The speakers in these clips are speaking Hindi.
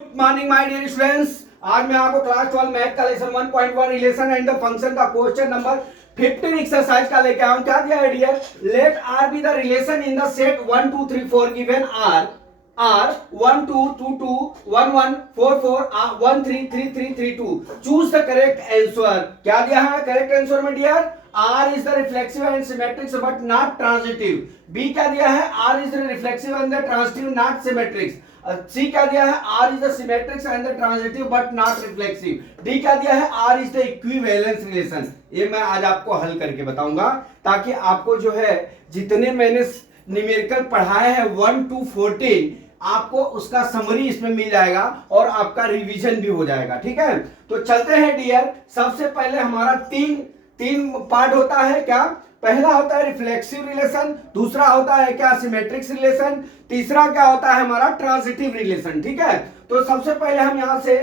Good morning my dear students. आज मैं आपको क्लास 12 मैथ का lesson 1.1 relation and the function का क्वेश्चन नंबर 15 एक्सरसाइज का लेके आऊं। क्या दिया है dear? Let R be the relation in the set 1 2 3 4 given R 1 2 2 2 1 1 4 4 1 3 3 3 3 2। Choose the correct answer. क्या दिया है करेक्ट आंसर में dear? R is the reflexive and symmetric but not transitive। B क्या दिया है? R is the reflexive and the transitive not symmetric। C क्या दिया है? R is the symmetric and the transitive but not reflexive। D क्या दिया है? R is the equivalence relation। ये मैं आज आपको हल करके बताऊंगा ताकि आपको जो है जितने मैंने न्यूमेरिकल पढ़ाए हैं 1 to 14 आपको उसका समरी इसमें मिल जाएगा और आपका रिवीजन भी हो जाएगा। ठीक है, तो चलते हैं डियर। सबसे पहले हमारा तीन पार्ट होता है। क्या? पहला होता है रिफ्लेक्सिव रिलेशन, दूसरा होता है क्या सिमेट्रिक रिलेशन, तीसरा क्या होता है हमारा ट्रांजिटिव रिलेशन। ठीक है, तो सबसे पहले हम यहां से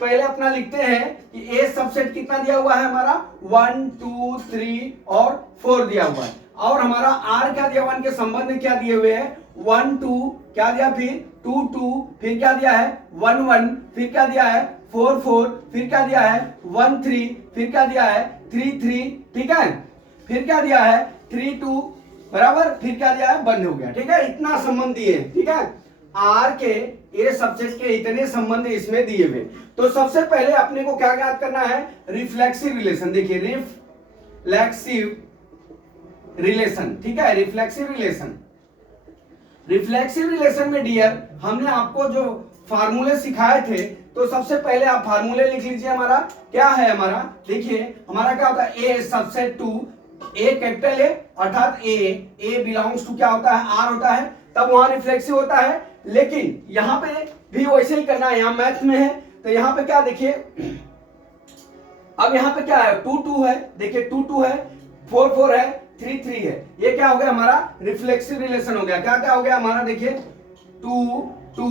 पहले अपना लिखते हैं कि ए सबसेट कितना दिया हुआ है हमारा 1 2 3 और 4 दिया हुआ है और हमारा आर क्या दिया हुआ, इनके संबंध में क्या दिए हुए हैं 1 2 क्या दिया, फिर 2 2 फिर क्या दिया है 1 1 फिर क्या दिया है 4 4 फिर क्या दिया है 1 3 फिर क्या दिया है 3 3। ठीक है, फिर क्या दिया है 3 2 बराबर, फिर क्या दिया है 1 हो गया। ठीक है, इतना संबंध दिए। ठीक है, आर के ए सब्जेक्ट के इतने संबंध इसमें दिए हुए। तो सबसे पहले अपने को क्या याद करना है? Reflexive relation. देखिए रिफ्लेक्सिव रिलेशन। ठीक है, रिफ्लेक्सिव रिलेशन में डियर हमने आपको जो फार्मूले सिखाए थे, तो सबसे पहले आप फार्मूले लिख लीजिए। हमारा क्या है? हमारा देखिए हमारा क्या होता है A subset to A capital A अर्थात ए बिलोंग्स टू क्या होता है आर होता है, तब वहां रिफ्लेक्सिव होता है। लेकिन यहां पे भी वैसे ही करना है, यहां मैथ में है तो यहां पे क्या देखिए, अब यहां पे क्या है 2 2 है, देखिए 2 2 है, 4 4 है, 3 3 है। ये क्या हो गया हमारा रिफ्लेक्सिव रिलेशन हो गया। क्या क्या हो गया हमारा? देखिए 2 2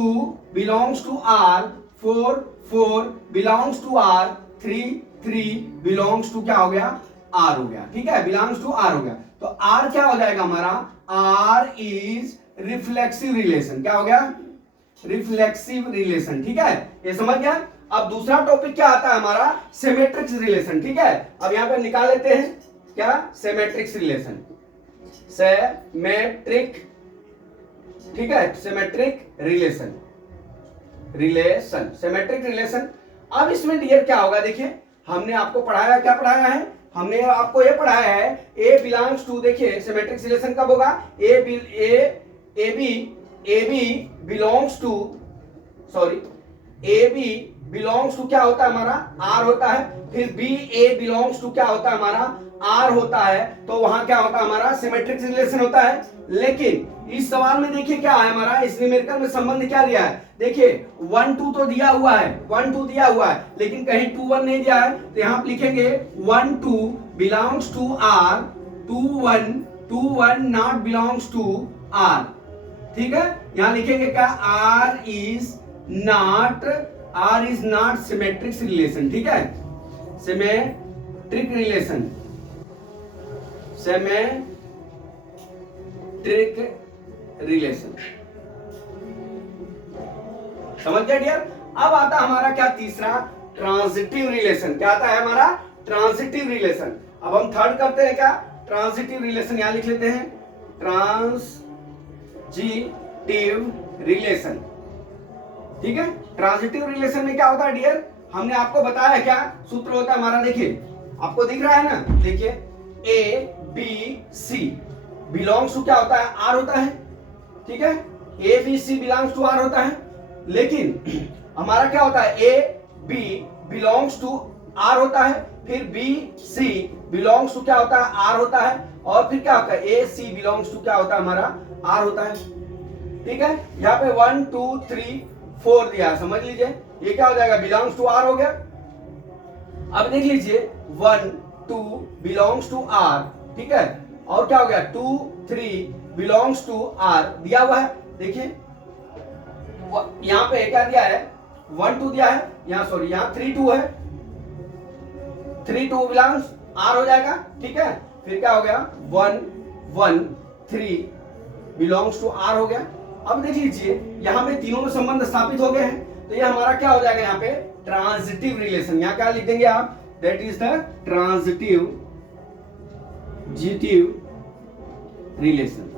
belongs to R, 4 4 belongs to R, 3 3 belongs to क्या हो गया आर हो गया। ठीक है, बिलोंग्स टू आर हो गया। तो आर क्या हो जाएगा हमारा? R is reflexive relation. क्या हो गया? Reflexive relation. ठीक है, ये समझ गया। अब दूसरा टॉपिक क्या आता है हमारा? Symmetric relation. ठीक है, अब यहां पे निकाल लेते हैं क्या सिमेट्रिक रिलेशन। सिमेट्रिक, ठीक है, सिमेट्रिक रिलेशन सिमेट्रिक रिलेशन। अब इसमें डियर क्या होगा? देखिए हमने आपको पढ़ाया, क्या पढ़ाया है हमने आपको? ये पढ़ाया है ए बिलोंग्स टू, देखिए सिमेट्रिक रिलेशन कब होगा? A b belongs to, sorry a b belongs to क्या होता है हमारा आर होता है, फिर बी ए बिलोंग्स टू क्या होता है हमारा आर होता है, तो वहां क्या होता है हमारा सिमेट्रिक रिलेशन होता है। लेकिन इस सवाल में देखिए क्या है हमारा, इस न्यूमेरिकल में संबंध क्या दिया है? देखिए 1 2 तो दिया हुआ है, 1 2 दिया हुआ है, लेकिन कहीं 2 1 नहीं दिया है, तो यहां आप लिखेंगे 1 2 belongs to R, 2 1 not belongs to R. ठीक है, यहां लिखेंगे क्या? R is not symmetric relation. ठीक है, सिमेट्रिक रिलेशन समझ गया डियर। अब आता हमारा क्या तीसरा? Transitive relation. क्या आता है हमारा? Transitive relation. अब हम थर्ड करते हैं क्या? ट्रांजिटिव रिलेशन यहां लिख लेते हैं, ट्रांजिटिव रिलेशन। ठीक है, ट्रांजिटिव रिलेशन में क्या होता है डियर? हमने आपको बताया क्या सूत्र होता है हमारा, देखिए आपको दिख रहा है ना, देखिए a b c belongs to क्या होता है आर होता है। ठीक है, a b c belongs to R होता है, लेकिन हमारा क्या होता है a b belongs to R होता है, फिर बी सी बिलोंग्स टू क्या होता है आर होता है, और फिर क्या होता है ए सी बिलोंग्स टू क्या होता है हमारा आर होता है। ठीक है, यहाँ पे 1 2 3 4 दिया है, समझ लीजिए ये क्या हो जाएगा बिलोंग्स टू आर हो गया। अब देख लीजिए 1 2 बिलोंग्स टू आर, ठीक है, और क्या हो गया 2 3 बिलोंग्स टू आर दिया हुआ है। देखिए यहां पे क्या दिया है 1 2 दिया है, यहां सॉरी यहां 3 2 है, 3 2 बिलोंग्स आर हो जाएगा। ठीक है, फिर क्या हो गया 1 1 3 बिलोंग्स टू आर हो गया। अब देख लीजिए यहां पे तीनों में संबंध स्थापित हो गए हैं। तो ये हमारा क्या हो जाएगा यहाँ पे ट्रांजिटिव रिलेशन। यहाँ क्या लिख देंगे आप, that is the transitive relation,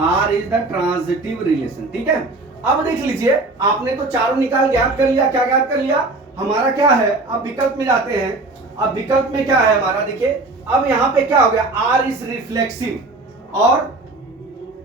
R is the transitive relation. ठीक है, अब देख लीजिए आपने तो चारों निकाल ज्ञात कर लिया। क्या ज्ञात कर लिया, हमारा क्या है, अब विकल्प में जाते हैं। अब विकल्प में क्या है हमारा, देखिए अब यहां पे क्या हो गया, आर इज रिफ्लेक्सिव और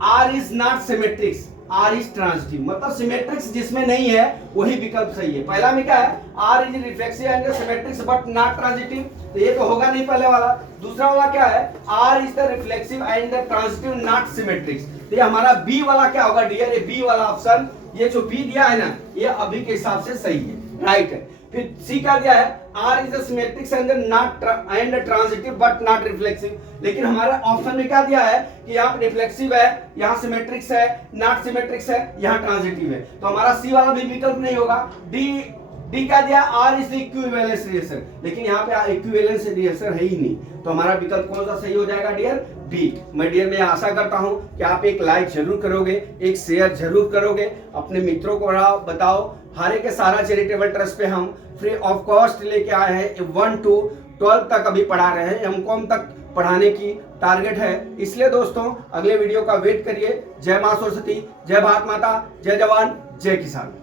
R is not symmetrics, R is transitive, मतलब सिमेट्रिक्स जिसमें नहीं है वही विकल्प सही है। पहला में क्या है, R is reflexive and symmetrics but not transitive, तो ये तो होगा नहीं पहले वाला। दूसरा वाला क्या है, R is the reflexive and the transitive not symmetrics, तो ये हमारा बी वाला क्या होगा डियर, ये बी वाला ऑप्शन, ये जो बी दिया है ना, ये अभी के हिसाब से सही है, राइट है। फिर सी क्या दिया है, R is symmetrics and not and transitive but not reflexive, लेकिन हमारा ऑप्शन में क्या दिया है कि यहाँ रिफ्लेक्सिव है, यहाँ सिमेट्रिक्स है, नॉट सिमेट्रिक्स है, यहाँ ट्रांजिटिव है, तो हमारा सी वाला भी विकल्प नहीं होगा। डी क्या दिया, R is the equivalence relation, लेकिन यहाँ पे इक्विवेलेंस रिलेशन है ही नहीं, तो हमारा विकल्प कौन सा सही हो जाएगा डियर, बी। मैं डियर मैं आशा करता हूं कि आप एक लाइक जरूर करोगे, एक शेयर जरूर करोगे, अपने मित्रों को बताओ। हारे के सारा चैरिटेबल ट्रस्ट पे हम फ्री ऑफ कॉस्ट लेके आए हैं, 1 to 12 तक अभी पढ़ा रहे हैं, एमकॉम तक पढ़ाने की टारगेट है। इसलिए दोस्तों अगले वीडियो का वेट करिए। जय मां सरस्वती, जय भारत माता, जय जवान, जय किसान।